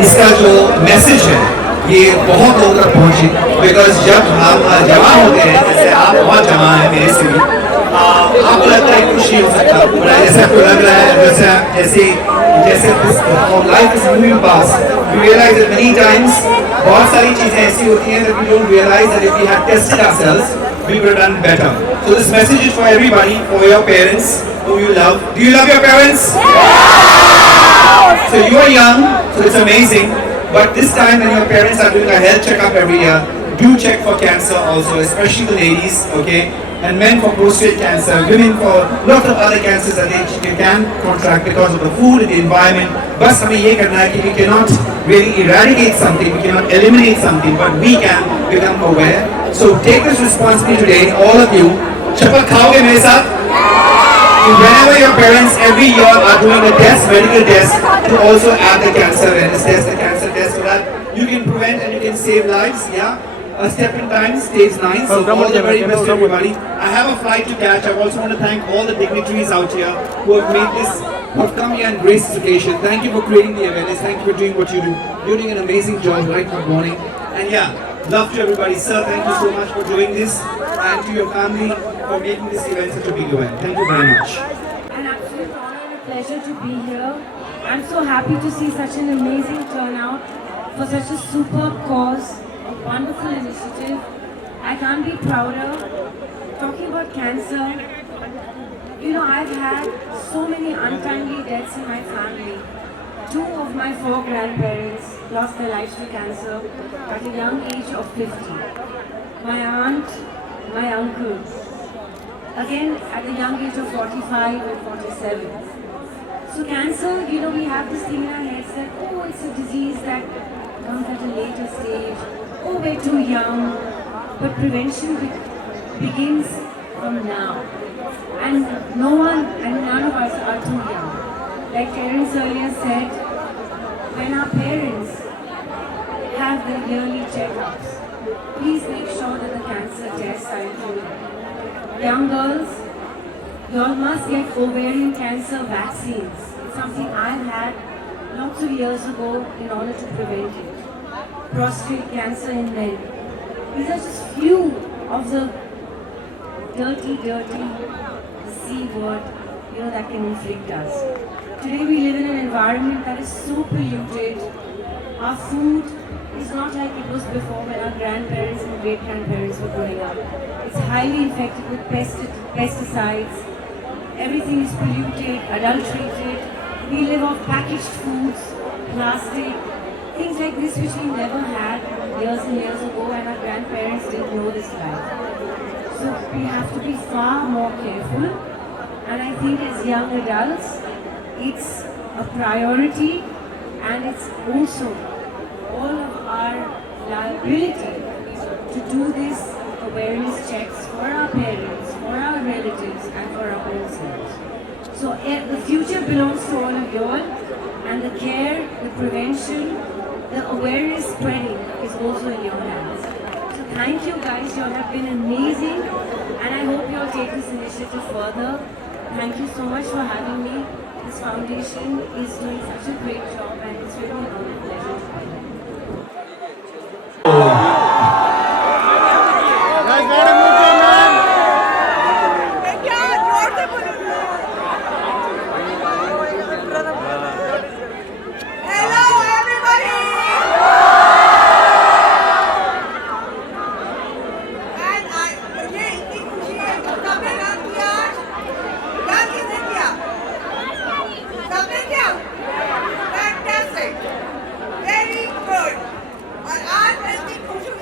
इसका जो मैसेज है ये बहुत लोगों तक पहुंचे, बिकॉज जब हम जमा होते हैं, जैसे आप बहुत जमा है मेरे से भी, आपको लगता है खुशी हो सकता है, जैसे आपको लग रहा है जैसे जैसे जैसे life is moving fast, we realise that many times बहुत सारी चीजें ऐसी होती हैं that we don't realize that if we had tested ourselves we would have done better. So this message is for everybody, for your parents who you love. Do you love your parents? So you are young, so it's amazing. But this time when your parents are doing a health checkup every year, do check for cancer also, especially the ladies, okay? And men for prostate cancer, women for lots of other cancers that they can contract because of the food and the environment. बस हमें ये करना है कि we cannot really eradicate something, we cannot eliminate something, but we can become aware. So take this responsibility today, all of you. चप्पल खाओगे मेरे साथ? Whenever your parents every year are doing a test, medical test, to also add the cancer awareness test, the cancer test, so that you can prevent and you can save lives. Yeah, a step in time, stage 9. So all the very best to everybody. I have a flight to catch. I also want to thank all the dignitaries out here who have made this, who have come here and graced this occasion. Thank you for creating the awareness. Thank you for doing what you do. You're doing an amazing job right from morning. And yeah, love to everybody. Sir, thank you so much for doing this, and to your family for making this event such a big event. Thank you very much. An absolute honor and a pleasure to be here. I'm so happy to see such an amazing turnout for such a superb cause, a wonderful initiative. I can't be prouder. Talking about cancer, you know, I've had so many untimely deaths in my family. 2 of my 4 grandparents lost their lives to cancer at a young age of 50. My aunt, my uncle, again at the young age of 45 and 47. So cancer, you know, we have this thing in our heads that, oh, it's a disease that comes at a later stage, oh, we're too young. But prevention begins from now. And no one and none of us are too young. Like Terence earlier said, when our parents have their yearly checkups, please make sure that the cancer tests are included. Young girls, you all must get ovarian cancer vaccines. It's something I've had lots of years ago in order to prevent it. Prostate cancer in men. These are just few of the dirty C word, you know, that can inflict us. Today we live in an environment that is so polluted. Our food is not like it was before when our grandparents and great-grandparents were growing up. It's highly infected with pesticides. Everything is polluted, adulterated. We live off packaged foods, plastic, things like this which we never had years and years ago, and our grandparents didn't know this life. So we have to be far more careful, and I think as young adults, it's a priority, and it's also all of our liability to do this awareness checks for our parents, for our relatives, and for our own selves. So the future belongs to all of you all, and the care, the prevention, the awareness spreading is also in your hands. So thank you guys, you all have been amazing, and I hope you all take this initiative further. Thank you so much for having me. This foundation is doing such a great job, and it's really an honor and pleasure to be here. Fantastic. Very good. और आज मैं इतनी खुश हूँ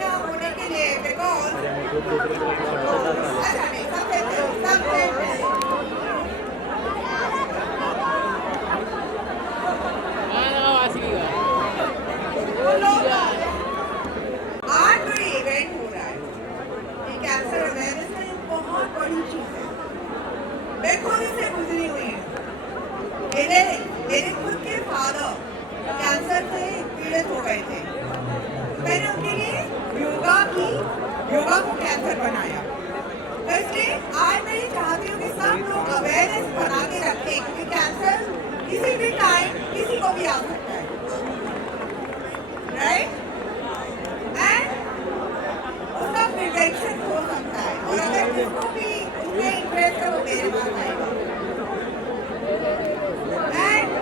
को भी आ सकता है, राइट? एंड उसका प्रिवेंशन हो सकता है, और अगर जिसको भी उसमें इंटरेस्ट है वो मेरे पास आएगा। And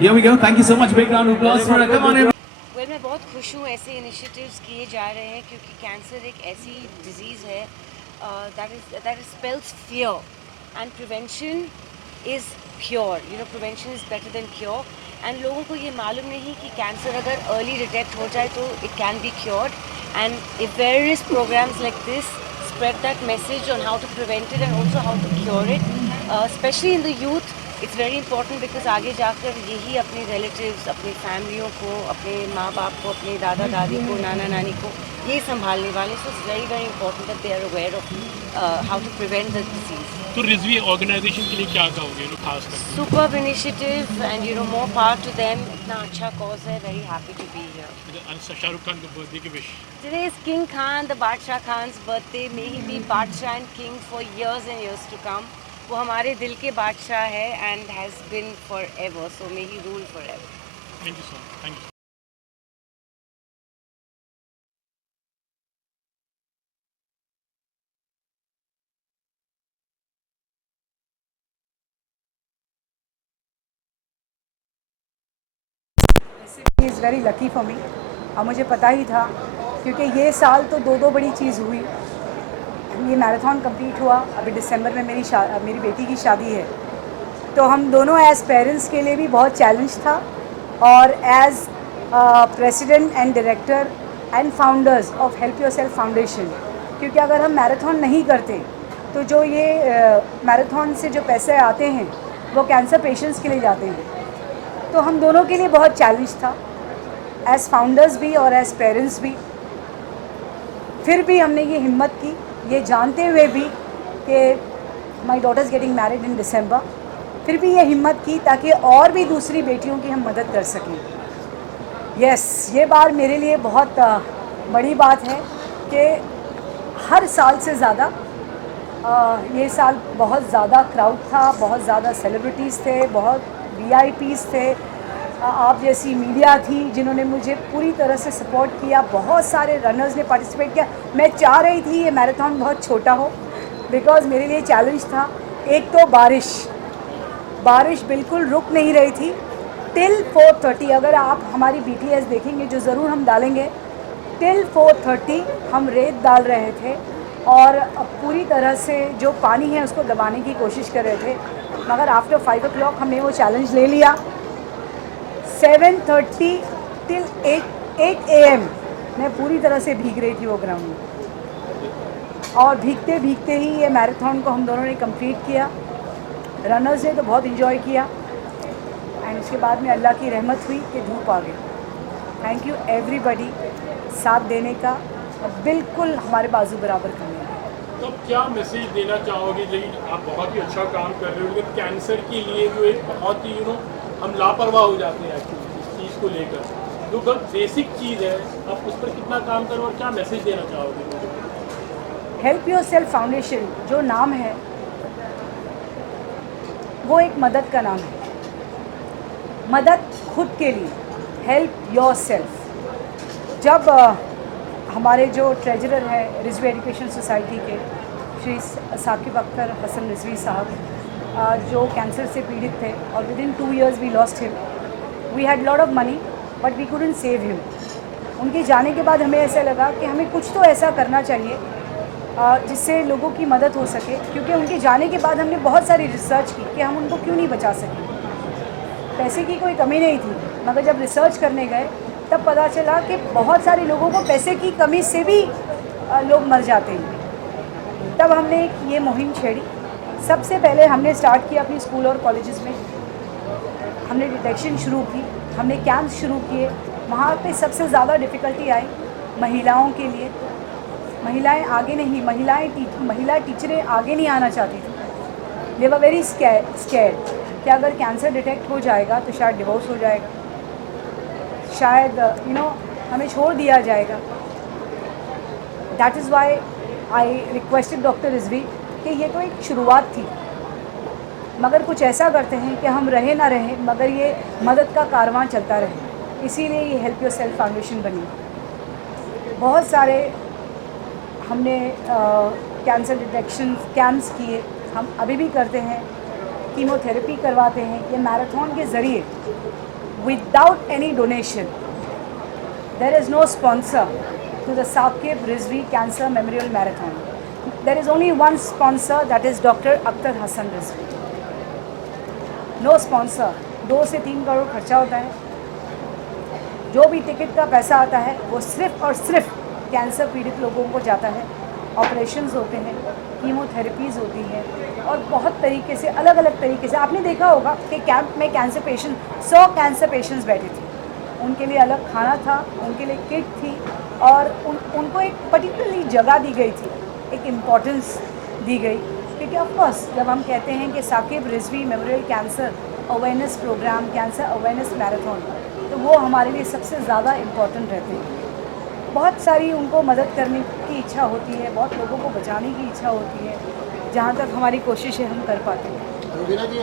Here we go. Thank you so much. Big round of applause for her. Come on, everyone. Well मैं बहुत खुश हूँ ऐसे इनिशिएटिव्स किए जा रहे हैं, क्योंकि कैंसर एक ऐसी डिजीज़ है that is spells fear and prevention is cure. You know, prevention is better than cure. And लोगों को ये मालूम नहीं कि कैंसर अगर अर्ली डिटेक्ट हो जाए तो it can be cured. And if various programmes like this spread that message on how to prevent it and also how to cure it, especially in the youth. It's very important because आगे जाकर यही अपने relatives, अपनी फैमिलियों को, अपने माँ बाप को, अपने दादा दादी को, नाना नानी को ये संभालने वाले। So it's very very important that they are aware of how to prevent the disease. तो रिजवी ऑर्गेनाइजेशन के लिए क्या कहोगे खास कर? Superb initiative and you know more power to them. इतना अच्छा cause है, very happy to be here. Shahrukh Khan का बर्थडे की wish. Today is King Khan, the Badshah Khan's birthday. May he be Badshah and King for years and years to come. वो हमारे दिल के बादशाह है and has been forever. So may he rule forever. Thank you sir, thank you. Is very lucky for me. और मुझे पता ही था, क्योंकि ये साल तो दो बड़ी चीज़ हुई। ये मैराथन कंप्लीट हुआ, अभी दिसंबर में मेरी बेटी की शादी है, तो हम दोनों एज पेरेंट्स के लिए भी बहुत चैलेंज था, और as president and director and founders of Help Yourself Foundation, क्योंकि अगर हम मैराथन नहीं करते तो जो ये मैराथन से जो पैसे आते हैं वो कैंसर पेशेंट्स के लिए जाते हैं। तो हम दोनों के लिए बहुत चैलेंज था, एज फाउंडर्स भी और एज पेरेंट्स भी। फिर भी हमने ये हिम्मत की, ये जानते हुए भी कि my daughter is getting married in December, फिर भी ये हिम्मत की ताकि और भी दूसरी बेटियों की हम मदद कर सकें। यस, ये बार मेरे लिए बहुत बड़ी बात है कि हर साल से ज़्यादा ये साल बहुत ज़्यादा क्राउड था, बहुत ज़्यादा सेलिब्रिटीज़ थे, बहुत VIPs थे, आप जैसी मीडिया थी जिन्होंने मुझे पूरी तरह से सपोर्ट किया, बहुत सारे रनर्स ने पार्टिसिपेट किया। मैं चाह रही थी ये मैराथन बहुत छोटा हो, बिकॉज़ मेरे लिए चैलेंज था। एक तो बारिश बिल्कुल रुक नहीं रही थी टिल 4:30। अगर आप हमारी BTS देखेंगे, जो ज़रूर हम डालेंगे, टिल 4:30 हम रेत डाल रहे थे और पूरी तरह से जो पानी है उसको दबाने की कोशिश कर रहे थे, मगर आफ्टर 5 o'clock हमने वो चैलेंज ले लिया। 7:30 टिल 8 AM मैं पूरी तरह से भीग रही थी वो ग्राउंड में, और भीगते भीगते ही ये मैराथन को हम दोनों ने कंप्लीट किया। रनर्स ने तो बहुत इन्जॉय किया, एंड उसके बाद में अल्लाह की रहमत हुई कि धूप आ गई। थैंक यू एवरीबडी साथ देने का और बिल्कुल हमारे बाजू बराबर करने का। तो क्या मैसेज देना चाहोगे? लेकिन आप बहुत ही अच्छा काम कर रहे हो, लेकिन कैंसर के लिए जो एक बहुत ही हम लापरवाह हो जाते हैं एक्चुअली इस चीज़ को लेकर, जो बहुत बेसिक चीज़ है, आप उस पर कितना काम करो और क्या मैसेज देना चाहोगे? हेल्प योरसेल्फ फाउंडेशन जो नाम है वो एक मदद का नाम है। मदद खुद के लिए, हेल्प योरसेल्फ। जब हमारे जो ट्रेजरर हैं रिजवी एजुकेशन सोसाइटी के श्री साकिब अख्तर हसन रिजवी साहब, जो कैंसर से पीड़ित थे और within 2 years we lost him. We had lot of money but we couldn't save him. उनके जाने के बाद हमें ऐसा लगा कि हमें कुछ तो ऐसा करना चाहिए जिससे लोगों की मदद हो सके, क्योंकि उनके जाने के बाद हमने बहुत सारी रिसर्च की कि हम उनको क्यों नहीं बचा सके। पैसे की कोई कमी नहीं थी, मगर जब रिसर्च करने गए तब पता चला कि बहुत सारे लोगों को पैसे की कमी से भी लोग मर जाते हैं। तब हमने ये मुहिम छेड़ी। सबसे पहले हमने स्टार्ट किया अपनी स्कूल और कॉलेजेस में, हमने डिटेक्शन शुरू की, हमने कैंप शुरू किए। वहाँ पे सबसे ज़्यादा डिफ़िकल्टी आई महिलाओं के लिए। महिलाएं आगे नहीं, महिला टीचरें आगे नहीं आना चाहती थी। दे वर वेरी स्कैर्ड कि अगर कैंसर डिटेक्ट हो जाएगा तो शायद डिवोर्स हो जाएगा, शायद हमें छोड़ दिया जाएगा। That is why I requested doctor Rizvi कि ये तो एक शुरुआत थी, मगर कुछ ऐसा करते हैं कि हम रहे ना रहे मगर ये मदद का कारवां चलता रहे। इसीलिए ये हेल्प योर सेल्फ फाउंडेशन बनी। बहुत सारे हमने कैंसर डिटेक्शन कैंप्स किए, हम अभी भी करते हैं, कीमोथेरेपी करवाते हैं। ये मैराथन के ज़रिए without any donation, there is no sponsor to the Saqib Rizvi Cancer Memorial Marathon. There is only one sponsor, that is Dr. Akhtar Hassan Rizvi. No sponsor. 2 से 3 करोड़ खर्चा होता है। जो भी टिकट का पैसा आता है वो सिर्फ और सिर्फ कैंसर पीड़ित लोगों को जाता है। ऑपरेशंस होते हैं, कीमोथेरेपीज़ होती हैं और बहुत तरीके से अलग अलग तरीके से आपने देखा होगा कि कैंप में कैंसर पेशेंट 100 कैंसर पेशेंट्स बैठे थे। उनके लिए अलग खाना था, उनके लिए किट थी और उनको एक पर्टिकुलरली जगह दी गई थी, एक इम्पोर्टेंस दी गई। क्योंकि ऑफकोर्स जब हम कहते हैं कि Saqib Rizvi memorial cancer awareness programme, cancer awareness marathon, तो वो हमारे लिए सबसे ज़्यादा इम्पोर्टेंट रहते हैं। बहुत सारी उनको मदद करने की इच्छा होती है, बहुत लोगों को बचाने की इच्छा होती है, जहाँ तक हमारी कोशिश है हम कर पाते हैं। रुबीना जी,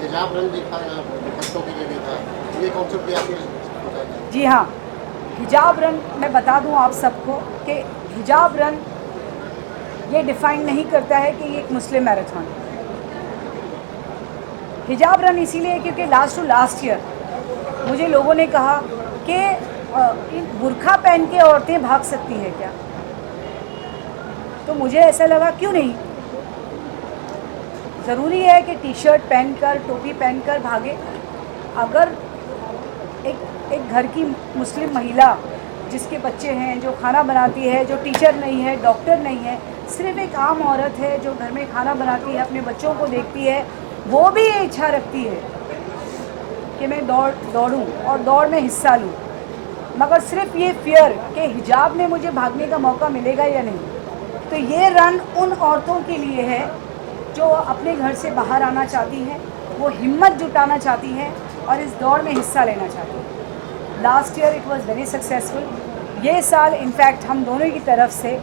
हिजाब रन देखा या बच्चों के लिए देखा, ये कॉन्सेप्ट भी आपने बताया? जी हाँ, हिजाब रन मैं बता दूं आप सबको कि हिजाब रन ये डिफ़ाइन नहीं करता है कि ये एक मुस्लिम मैराथन। हिजाब रन इसीलिए क्योंकि लास्ट ईयर मुझे लोगों ने कहा कि बुर्खा पहन के औरतें भाग सकती हैं क्या, तो मुझे ऐसा लगा क्यों नहीं, ज़रूरी है कि टी शर्ट पहनकर, टोपी पहनकर भागे। अगर एक घर की मुस्लिम महिला जिसके बच्चे हैं, जो खाना बनाती है, जो टीचर नहीं है, डॉक्टर नहीं है, सिर्फ एक आम औरत है जो घर में खाना बनाती है, अपने बच्चों को देखती है, वो भी ये इच्छा रखती है कि मैं दौड़ूं और दौड़ में हिस्सा लूं, मगर सिर्फ ये फियर कि हिजाब में मुझे भागने का मौका मिलेगा या नहीं। तो ये रन उन औरतों के लिए है जो अपने घर से बाहर आना चाहती हैं, वो हिम्मत जुटाना चाहती हैं और इस दौड़ में हिस्सा लेना चाहती हैं। Last year it was very successful. ये साल इनफैक्ट हम दोनों की तरफ से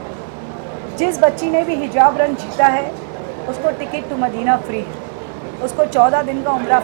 जिस बच्ची ने भी हिजाब रन जीता है उसको टिकट टू मदीना फ्री है, उसको 14 दिन का उम्रा